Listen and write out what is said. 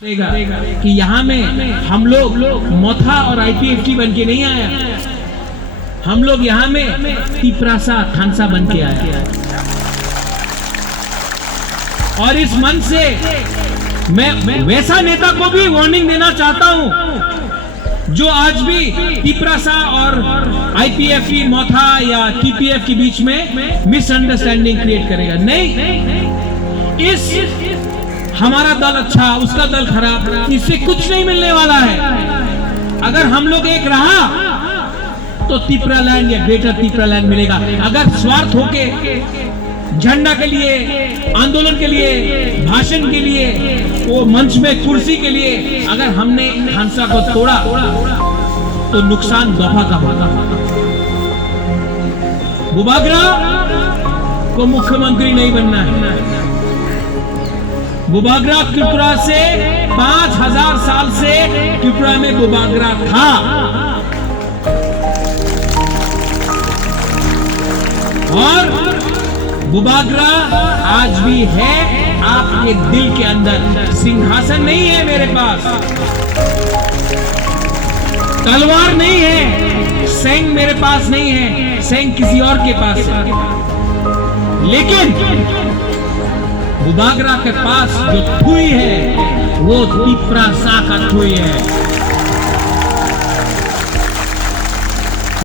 कि यहाँ में हम लोग मोथा और IPFT बन के नहीं आया, हम लोग यहाँ में तिपरासा खानसा बन के आया। और इस मन से मैं वैसा नेता को भी वार्निंग देना चाहता हूं जो आज भी तिपरासा और IPFT मोथा या TPF के बीच में मिसअंडरस्टैंडिंग क्रिएट करेगा। नहीं, इस हमारा दल अच्छा, उसका दल खराब, इससे कुछ नहीं मिलने वाला है। अगर हम लोग एक रहा तो तिपरा लैंड या ग्रेटर तिपरा लैंड मिलेगा। अगर स्वार्थ होके झंडा के लिए, आंदोलन के लिए, भाषण के लिए, वो मंच में कुर्सी के लिए अगर हमने खानसा को तोड़ा तो नुकसान दफा का होगा। बुबागरा को मुख्यमंत्री नहीं बनना है। बुबागरा त्रिपुरा से 5000 साल से त्रिपुरा में बुबागरा था और बुबागरा आज भी है आपके दिल के अंदर। सिंहासन नहीं है मेरे पास, तलवार नहीं है, सेंग मेरे पास नहीं है, सेंग किसी और के पास है। लेकिन बुबागरा के पास जो थुई है वो तिपरासा का थुई है।